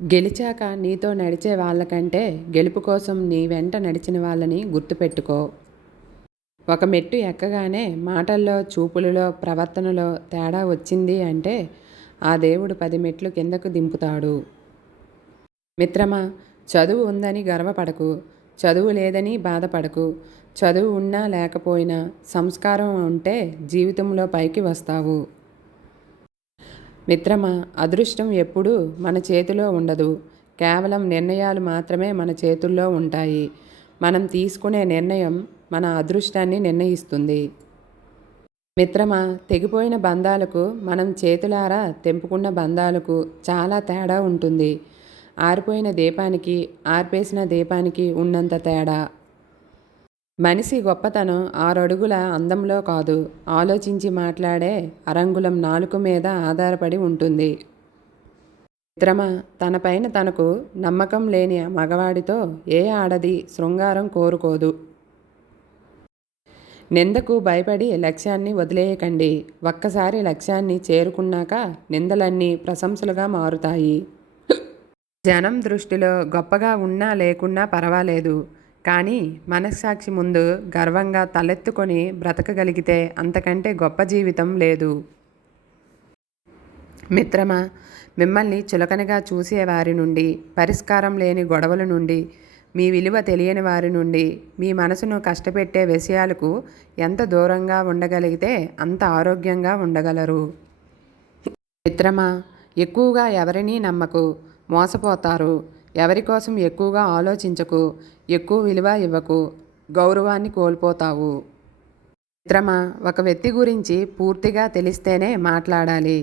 గెలిచాక నీతో నడిచే వాళ్ళకంటే గెలుపు కోసం నీ వెంట నడిచిన వాళ్ళని గుర్తుపెట్టుకో. ఒక మెట్టు ఎక్కగానే మాటల్లో, చూపులలో, ప్రవర్తనలో తేడా వచ్చింది అంటే ఆ దేవుడు 10 మెట్లు కిందకు దింపుతాడు. మిత్రమా, చదువు ఉందని గర్వపడకు. చదువు లేదని బాధపడకు. చదువు ఉన్నా లేకపోయినా సంస్కారం ఉంటే జీవితంలో పైకి వస్తావు. మిత్రమా, అదృష్టం ఎప్పుడూ మన చేతిలో ఉండదు. కేవలం నిర్ణయాలు మాత్రమే మన చేతుల్లో ఉంటాయి. మనం తీసుకునే నిర్ణయం మన అదృష్టాన్ని నిర్ణయిస్తుంది. మిత్రమా, తెగిపోయిన బంధాలకు, మనం చేతులారా తెంపుకున్న బంధాలకు చాలా తేడా ఉంటుంది. ఆరిపోయిన దీపానికి, ఆర్పేసిన దీపానికి ఉన్నంత తేడా. మనిషి గొప్పతనం 6 అడుగుల అందంలో కాదు, ఆలోచించి మాట్లాడే అరంగుళం నాలుక మీద ఆధారపడి ఉంటుంది. మిత్రమా, తనపైన తనకు నమ్మకం లేని మగవాడితో ఏ ఆడది శృంగారం కోరుకోదు. నిందకు భయపడి లక్ష్యాన్ని వదిలేయకండి. ఒక్కసారి లక్ష్యాన్ని చేరుకున్నాక నిందలన్నీ ప్రశంసలుగా మారుతాయి. జనం దృష్టిలో గొప్పగా ఉన్నా లేకున్నా పర్వాలేదు, కానీ మనస్సాక్షి ముందు గర్వంగా తలెత్తుకొని బ్రతకగలిగితే అంతకంటే గొప్ప జీవితం లేదు. మిత్రమా, మిమ్మల్ని చులకనగా చూసేవారి నుండి, పరిష్కారం లేని గొడవల నుండి, మీ విలువ తెలియని వారి నుండి, మీ మనసును కష్టపెట్టే విషయాలకు ఎంత దూరంగా ఉండగలిగితే అంత ఆరోగ్యంగా ఉండగలరు. మిత్రమా, ఎక్కువగా ఎవరినీ నమ్మకు, మోసపోతారు. ఎవరి కోసం ఎక్కువగా ఆలోచించకు. ఎక్కువ విలువ ఇవ్వకు, గౌరవాన్ని కోల్పోతావు. మిత్రమా, ఒక వ్యక్తి గురించి పూర్తిగా తెలిస్తేనే మాట్లాడాలి,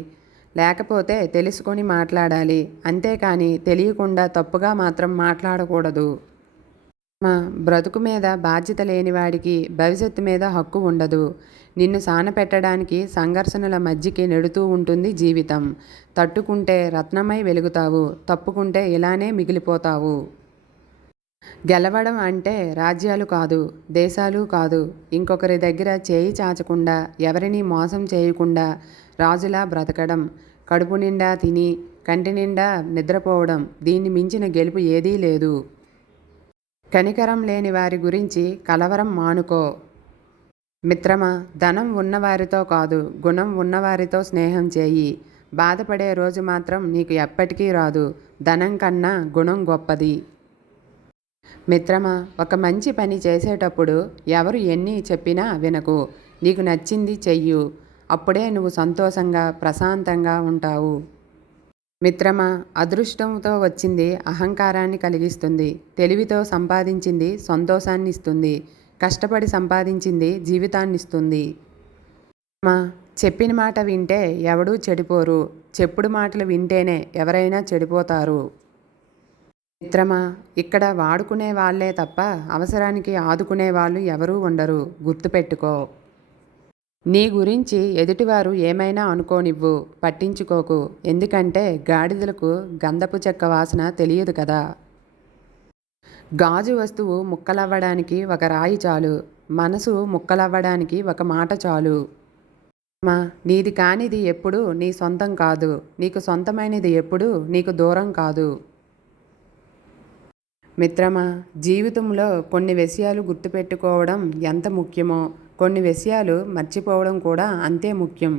లేకపోతే తెలుసుకొని మాట్లాడాలి. అంతేకాని తెలియకుండా తప్పుగా మాత్రం మాట్లాడకూడదు. మా బ్రతుకు మీద బాధ్యత లేనివాడికి భవిష్యత్తు మీద హక్కు ఉండదు. నిన్ను సానపెట్టడానికి సంఘర్షణల మధ్యకి నెడుతూ ఉంటుంది జీవితం. తట్టుకుంటే రత్నమై వెలుగుతావు, తప్పుకుంటే ఇలానే మిగిలిపోతావు. గెలవడం అంటే రాజ్యాలు కాదు, దేశాలు కాదు, ఇంకొకరి దగ్గర చేయి చాచకుండా, ఎవరిని మోసం చేయకుండా రాజులా బ్రతకడం, కడుపు నిండా తిని కంటి నిండా నిద్రపోవడం, దీన్ని మించిన గెలుపు ఏదీ లేదు. కనికరం లేని వారి గురించి కలవరం మానుకో. మిత్రమా, ధనం ఉన్నవారితో కాదు, గుణం ఉన్నవారితో స్నేహం చేయి. బాధపడే రోజు మాత్రం నీకు ఎప్పటికీ రాదు. ధనం కన్నా గుణం గొప్పది. మిత్రమా, ఒక మంచి పని చేసేటప్పుడు ఎవరు ఎన్ని చెప్పినా వినకు. నీకు నచ్చింది చెయ్యు. అప్పుడే నువ్వు సంతోషంగా, ప్రశాంతంగా ఉంటావు. మిత్రమా, అదృష్టంతో వచ్చింది అహంకారాన్ని కలిగిస్తుంది. తెలివితో సంపాదించింది సంతోషాన్ని ఇస్తుంది. కష్టపడి సంపాదించింది జీవితాన్నిస్తుంది. మా చెప్పిన మాట వింటే ఎవడూ చెడిపోరు. చెప్పుడు మాటలు వింటేనే ఎవరైనా చెడిపోతారు. మిత్రమా, ఇక్కడ వాడుకునే వాళ్ళే తప్ప అవసరానికి ఆదుకునే వాళ్ళు ఎవరూ ఉండరు. గుర్తుపెట్టుకో. నీ గురించి ఎదుటివారు ఏమైనా అనుకోనివ్వు, పట్టించుకోకు. ఎందుకంటే గాడిదలకు గంధపు చెక్క వాసన తెలియదు కదా. గాజు వస్తువు ముక్కలవ్వడానికి ఒక రాయి చాలు, మనసు ముక్కలవ్వడానికి ఒక మాట చాలు. మా నీది కానిది ఎప్పుడు నీ సొంతం కాదు, నీకు సొంతమైనది ఎప్పుడు నీకు దూరం కాదు. మిత్రమా, జీవితంలో కొన్ని విషయాలు గుర్తుపెట్టుకోవడం ఎంత ముఖ్యమో, కొన్ని విషయాలు మర్చిపోవడం కూడా అంతే ముఖ్యం.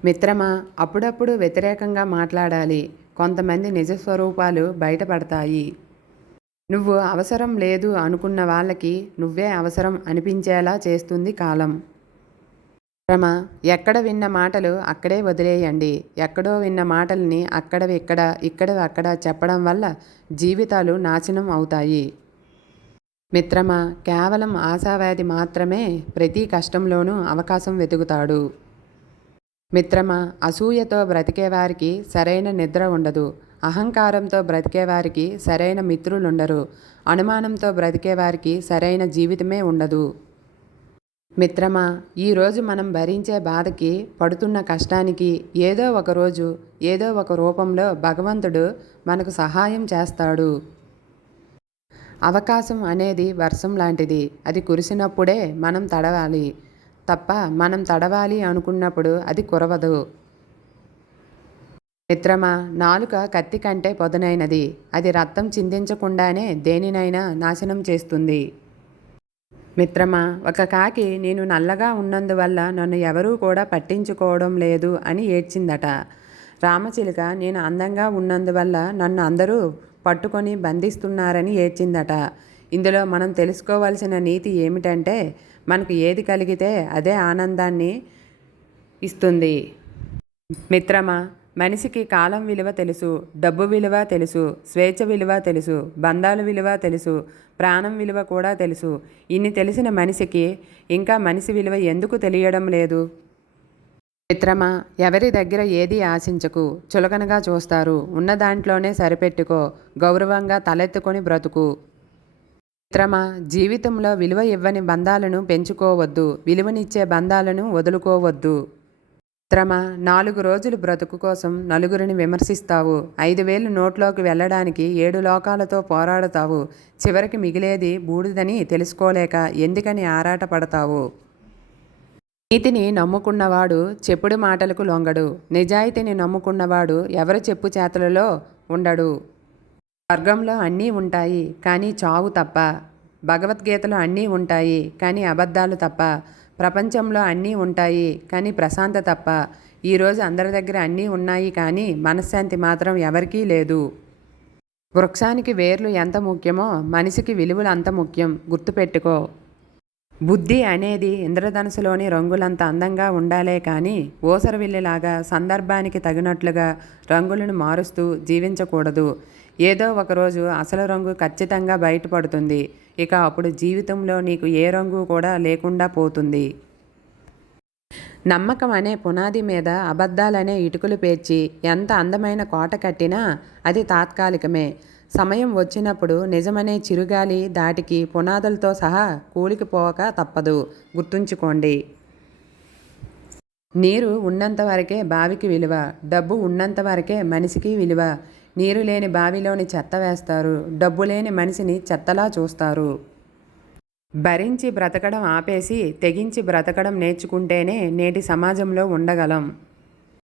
మిత్రమా, అప్పుడప్పుడు వ్యతిరేకంగా మాట్లాడాలి. కొంతమంది నిజ స్వరూపాలు బయటపడతాయి. నువ్వు అవసరం లేదు అనుకున్న వాళ్ళకి నువ్వే అవసరం అనిపించేలా చేస్తుంది కాలం. మిత్రమా, ఎక్కడ విన్న మాటలు అక్కడే వదిలేయండి. ఎక్కడో విన్న మాటల్ని అక్కడవి ఇక్కడ, ఇక్కడవి అక్కడ చెప్పడం వల్ల జీవితాలు నాశనం అవుతాయి. మిత్రమా, కేవలం ఆశావాది మాత్రమే ప్రతి కష్టంలోనూ అవకాశం వెతుకుతాడు. మిత్రమా, అసూయతో బ్రతికేవారికి సరైన నిద్ర ఉండదు. అహంకారంతో బ్రతికేవారికి సరైన మిత్రులుండరు. అనుమానంతో బ్రతికేవారికి సరైన జీవితమే ఉండదు. మిత్రమా, ఈరోజు మనం భరించే బాధకి, పడుతున్న కష్టానికి ఏదో ఒక రోజు, ఏదో ఒక రూపంలో భగవంతుడు మనకు సహాయం చేస్తాడు. అవకాశం అనేది వర్షం లాంటిది. అది కురిసినప్పుడే మనం తడవాలి తప్ప, మనం తడవాలి అనుకున్నప్పుడు అది కురవదు. మిత్రమా, నాలుక కత్తి కంటే పదునైనది. అది రక్తం చిందించకుండానే దేనినైనా నాశనం చేస్తుంది. మిత్రమా, ఒక కాకి నేను నల్లగా ఉన్నందువల్ల నన్ను ఎవరూ కూడా పట్టించుకోవడం లేదు అని ఏడ్చిందట. రామచిలుక నేను అందంగా ఉన్నందువల్ల నన్ను అందరూ పట్టుకొని బంధిస్తున్నారని ఏడ్చిందట. ఇందులో మనం తెలుసుకోవాల్సిన నీతి ఏమిటంటే, మనకు ఏది కలిగితే అదే ఆనందాన్ని ఇస్తుంది. మిత్రమా, మనిషికి కాలం విలువ తెలుసు, డబ్బు విలువ తెలుసు, స్వేచ్ఛ విలువ తెలుసు, బంధాల విలువ తెలుసు, ప్రాణం విలువ కూడా తెలుసు. ఇన్ని తెలిసిన మనిషికి ఇంకా మనిషి విలువ ఎందుకు తెలియడం లేదు? మిత్రమా, ఎవరి దగ్గర ఏది ఆశించకు, చులకనగా చూస్తారు. ఉన్న దాంట్లోనే సరిపెట్టుకో, గౌరవంగా తలెత్తుకొని బ్రతుకు. మిత్రమా, జీవితంలో విలువ ఇవ్వని బంధాలను పెంచుకోవద్దు, విలువనిచ్చే బంధాలను వదులుకోవద్దు. మిత్రమా, 4 రోజులు బ్రతుకు కోసం నలుగురిని విమర్శిస్తావు, 5,000 నోట్లోకి వెళ్ళడానికి 7 లోకాలతో పోరాడుతావు, చివరికి మిగిలేది బూడిదని తెలుసుకోలేక ఎందుకని ఆరాటపడతావు? నీతిని నమ్ముకున్నవాడు చెప్పుడు మాటలకు లొంగడు, నిజాయితీని నమ్ముకున్నవాడు ఎవరి చెప్పు చేతలలో ఉండడు. స్వర్గంలో అన్నీ ఉంటాయి కానీ చావు తప్ప, భగవద్గీతలో అన్నీ ఉంటాయి కానీ అబద్ధాలు తప్ప, ప్రపంచంలో అన్నీ ఉంటాయి కానీ ప్రశాంత తప్ప. ఈరోజు అందరి దగ్గర అన్నీ ఉన్నాయి కానీ మనశ్శాంతి మాత్రం ఎవరికీ లేదు. వృక్షానికి వేర్లు ఎంత ముఖ్యమో మనిషికి విలువలు అంత ముఖ్యం, గుర్తుపెట్టుకో. బుద్ధి అనేది ఇంద్రధనుసులోని రంగులంత అందంగా ఉండాలే కానీ ఓసరవిల్లిలాగా సందర్భానికి తగినట్లుగా రంగులను మారుస్తూ జీవించకూడదు. ఏదో ఒకరోజు అసలు రంగు ఖచ్చితంగా బయటపడుతుంది. ఇక అప్పుడు జీవితంలో నీకు ఏ రంగు కూడా లేకుండా పోతుంది. నమ్మకం అనే పునాది మీద అబద్ధాలనే ఇటుకలు పేర్చి ఎంత అందమైన కోట కట్టినా అది తాత్కాలికమే. సమయం వచ్చినప్పుడు నిజమనే చిరుగాలి దాటికి పునాదులతో సహా కూలికిపోక తప్పదు, గుర్తుంచుకోండి. నీరు ఉన్నంత వరకే బావికి విలువ, డబ్బు ఉన్నంత వరకే మనిషికి విలువ. నీరు లేని బావిలోని చెత్త వేస్తారు, డబ్బు లేని మనిషిని చెత్తలా చూస్తారు. భరించి బ్రతకడం ఆపేసి తెగించి బ్రతకడం నేర్చుకుంటేనే నేటి సమాజంలో ఉండగలం.